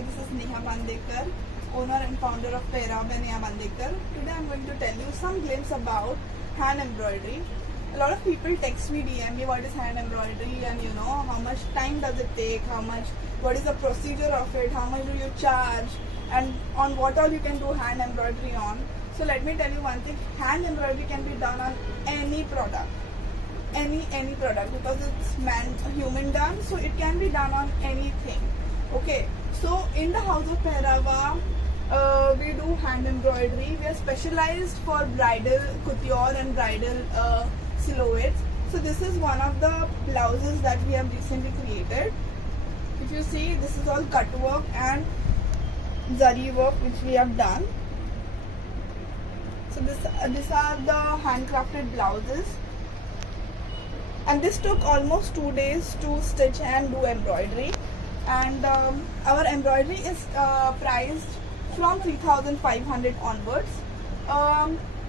Hi, this is Neha Bandekar, owner and founder of Pehrav by Neha Bandekar. Today I'm going to tell you some glimpse about hand embroidery. A lot of people text me, DM me what is hand embroidery and how much time does it take, what is the procedure of it, how much do you charge, and on what all you can do hand embroidery on. So let me tell you one thing, hand embroidery can be done on any product. Any product, because it's human done, so it can be done on anything. Okay, so in the house of Pehrava, we do hand embroidery. We are specialized for bridal couture and bridal silhouettes. So this is one of the blouses that we have recently created. If you see, this is all cut work and zari work which we have done. So these are the handcrafted blouses. And this took almost 2 days to stitch and do embroidery. And our embroidery is priced from 3,500 onwards.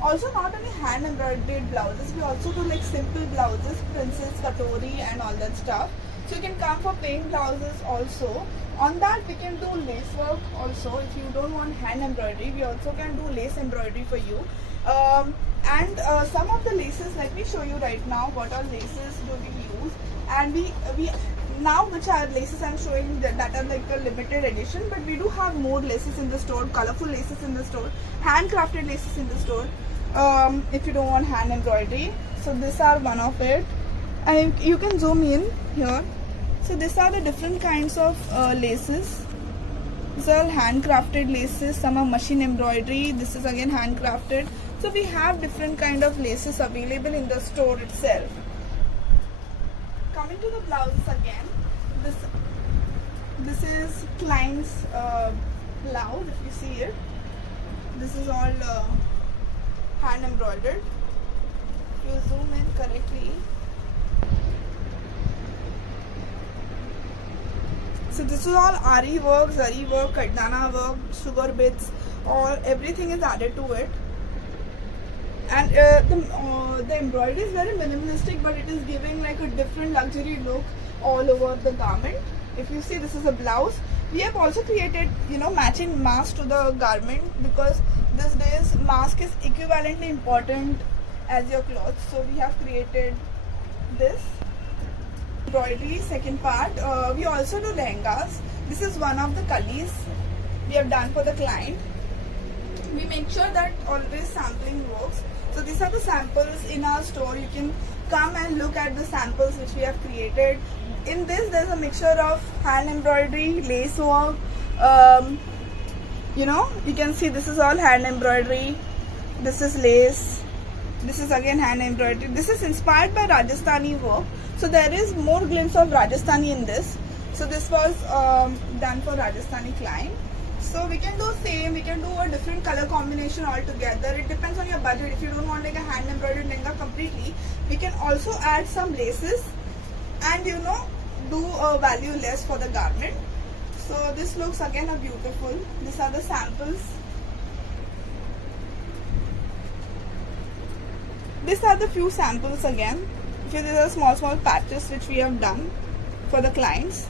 Also, not only hand embroidered blouses, we also do like simple blouses, princess, katori and all that stuff. So you can come for plain blouses also. On that we can do lace work also. If you don't want hand embroidery, we also can do lace embroidery for you. And some of the laces, let me show you right now what all laces do we use. And we now, which are laces I'm showing that are like a limited edition, but we do have more laces in the store, colorful laces in the store, handcrafted laces in the store, if you don't want hand embroidery. So these are one of it, and you can zoom in here. So these are the different kinds of laces. These are all handcrafted laces. Some are machine embroidery. This is again handcrafted. So we have different kind of laces available in the store itself. Coming to the blouses again, this is client's blouse. If you see it, this is all hand embroidered. If you zoom in correctly, so this is all ari work, zari work, kardana work, sugar bits, everything is added to it. And the embroidery is very minimalistic, but it is giving like a different luxury look all over the garment. If you see, this is a blouse. We have also created matching mask to the garment, because these days mask is equivalently important as your clothes. So we have created this embroidery. Second part, we also do lehengas. This is one of the kalis we have done for the client. We make sure that always sampling works. So these are the samples in our store. You can come and look at the samples which we have created. In this, there's a mixture of hand embroidery, lace work. You can see this is all hand embroidery. This is lace. This is again hand embroidery. This is inspired by Rajasthani work. So there is more glimpse of Rajasthani in this. So this was done for Rajasthani client. So we can do same, we can do a different color combination altogether. It depends on your budget. If you don't want like a hand embroidered lehenga completely, we can also add some laces and do a value less for the garment. So this looks again a beautiful. These are the samples. These are the few samples again. These are small patches which we have done for the clients.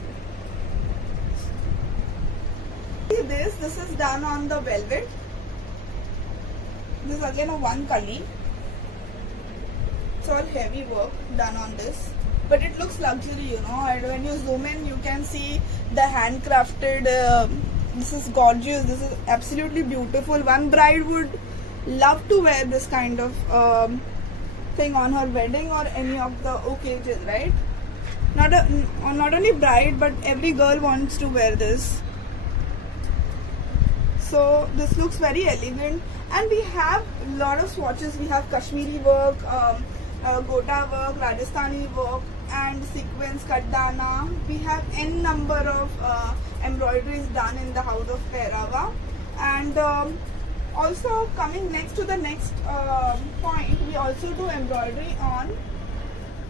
This is done on the velvet. This is again a one kali. It's all heavy work done on this, but it looks luxury, and when you zoom in you can see the handcrafted. This is gorgeous. This is absolutely beautiful. One bride would love to wear this kind of thing on her wedding or any of the occasions, right? Not only bride, but every girl wants to wear this. So this looks very elegant, and we have a lot of swatches. We have Kashmiri work, Gota work, Rajasthani work, and sequence, kardana. We have n number of embroideries done in the house of Pehrava. And also coming next to the next point, we also do embroidery on.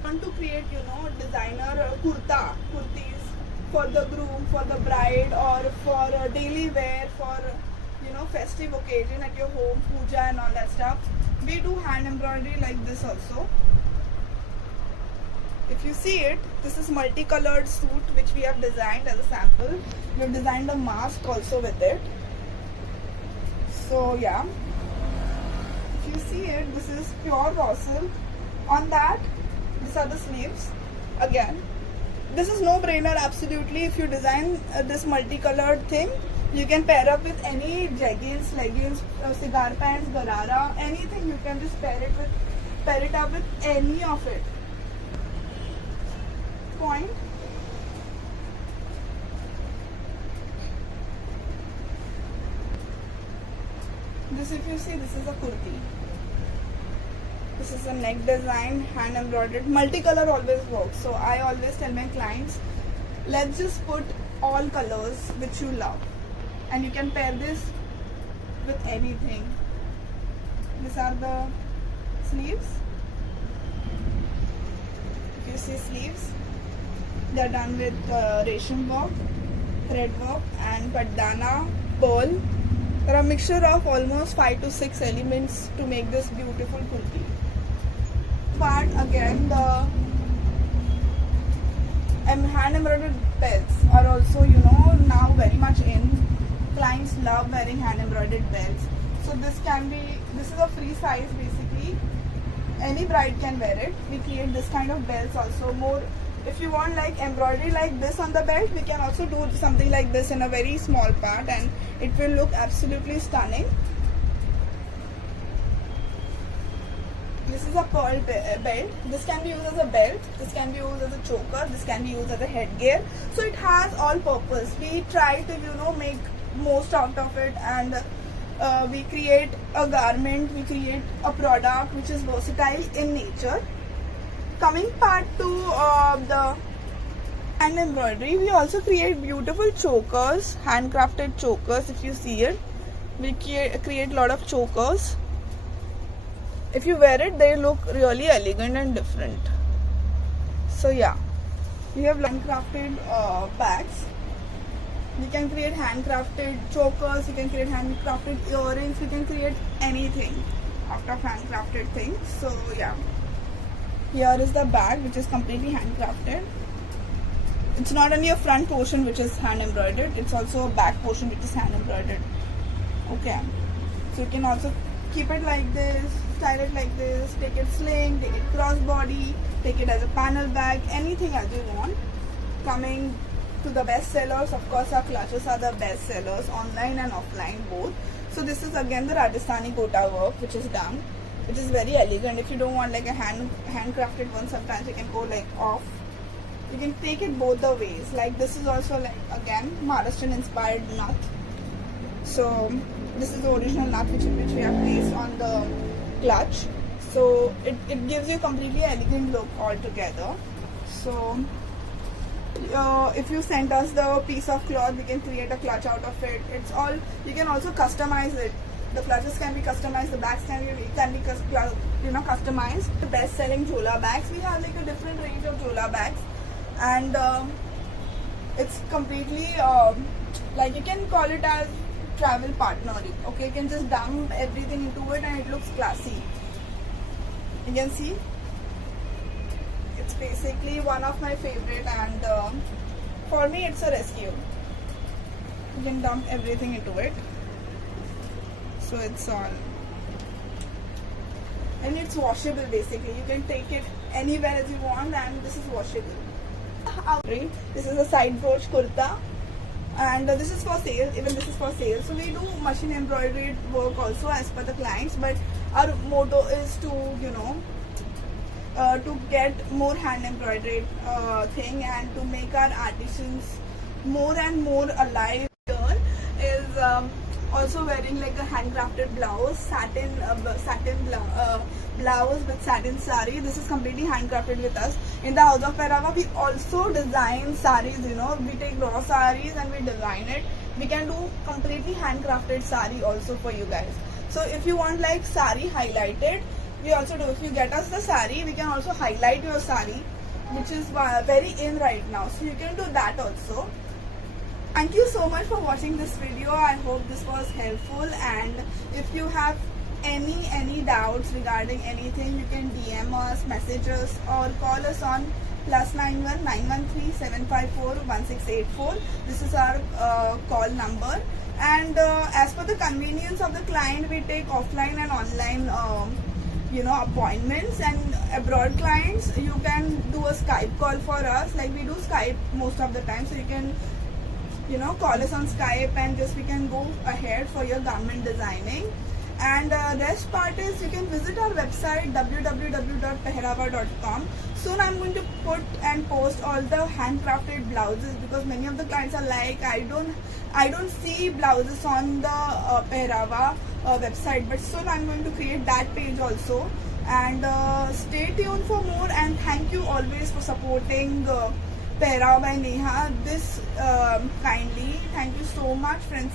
Want to create designer kurtis for the groom, for the bride, or for daily wear, for festive occasion at your home, puja and all that stuff. We do hand embroidery like this also. If if you see it, this is multicolored suit which we have designed as a sample. We have designed a mask also with it. So yeah, if you see it, this is pure raw silk. On that, these are the sleeves. Again, this is no brainer absolutely. If you design this multicolored thing, you can pair up with any jeggings, leggings, cigar pants, garara, anything. You can just pair it up with any of it. Point. This, if you see, this is a kurti. This is a neck design, hand embroidered. Multicolor always works. So I always tell my clients, let's just put all colors which you love, and you can pair this with anything. These are the sleeves. If you see sleeves, they are done with resham work, thread work, and padana, pearl. There are a mixture of almost 5 to 6 elements to make this beautiful kurti. But again, the hand embroidered belts are also, now very much in. Clients love wearing hand embroidered belts. So this is a free size basically. Any bride can wear it. We create this kind of belts also. More, if you want like embroidery like this on the belt, we can also do something like this in a very small part, and it will look absolutely stunning. This is a pearl belt. This can be used as a belt, this can be used as a choker, this can be used as a headgear. So it has all purpose. We try to make most out of it, and we create a garment, we create a product which is versatile in nature. Coming part to the hand embroidery, we also create beautiful chokers, handcrafted chokers. If you see it, we create a lot of chokers. If you wear it, they look really elegant and different. So yeah, we have handcrafted bags. We can create handcrafted chokers, we can create handcrafted earrings, we can create anything out of handcrafted things. So yeah, here is the bag which is completely handcrafted. It's not only a front portion which is hand embroidered, it's also a back portion which is hand embroidered. Okay, so you can also keep it like this, style it like this, take it sling, take it crossbody, take it as a panel bag, anything as you want. Coming to the best sellers, of course our clutches are the best sellers, online and offline both. So this is again the Rajasthani gota work which is done, which is very elegant. If you don't want like a handcrafted one, sometimes you can go like off. You can take it both the ways. Like this is also like again Maharashtrian inspired nut. So this is the original nut which we have placed on the clutch. So it gives you completely elegant look altogether. So if you send us the piece of cloth, we can create a clutch out of it. It's all, you can also customize it. The clutches can be customized, the bags can be customized. The best selling Jhola bags, we have like a different range of Jhola bags, and it's completely like you can call it as travel partner. Okay, you can just dump everything into it and it looks classy. You can see it's basically one of my favorite, and for me it's a rescue. You can dump everything into it, so it's all, and it's washable basically. You can take it anywhere as you want, and this is washable. This is a side brooch kurta, and this is for sale. Even this is for sale. So we do machine embroidered work also as per the clients, but our motto is to to get more hand embroidered thing, and to make our artisans more and more alive. Here is also wearing like a handcrafted blouse, satin blouse with satin sari. This is completely handcrafted with us. In the House of Pehrava, we also design saris. We take raw saris and we design it. We can do completely handcrafted sari also for you guys. So if you want like sari highlighted, we also do. If you get us the sari, we can also highlight your sari, which is very in right now. So you can do that also. Thank you so much for watching this video. I hope this was helpful, and if you have any doubts regarding anything, you can DM us, message us, or call us on +91 913 754 1684. This is our call number. And as per the convenience of the client, we take offline and online appointments. And abroad clients, you can do a Skype call for us. Like, we do Skype most of the time, so you can call us on Skype, and just we can go ahead for your garment designing. And rest part is you can visit our website www.pehrava.com. Soon I'm going to put and post all the handcrafted blouses, because many of the clients are like, I don't see blouses on the Pehrava website, but soon I'm going to create that page also. And stay tuned for more, and thank you always for supporting Pehrava by Neha this kindly. Thank you so much, friends.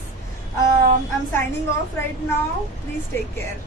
I'm signing off right now. Please take care.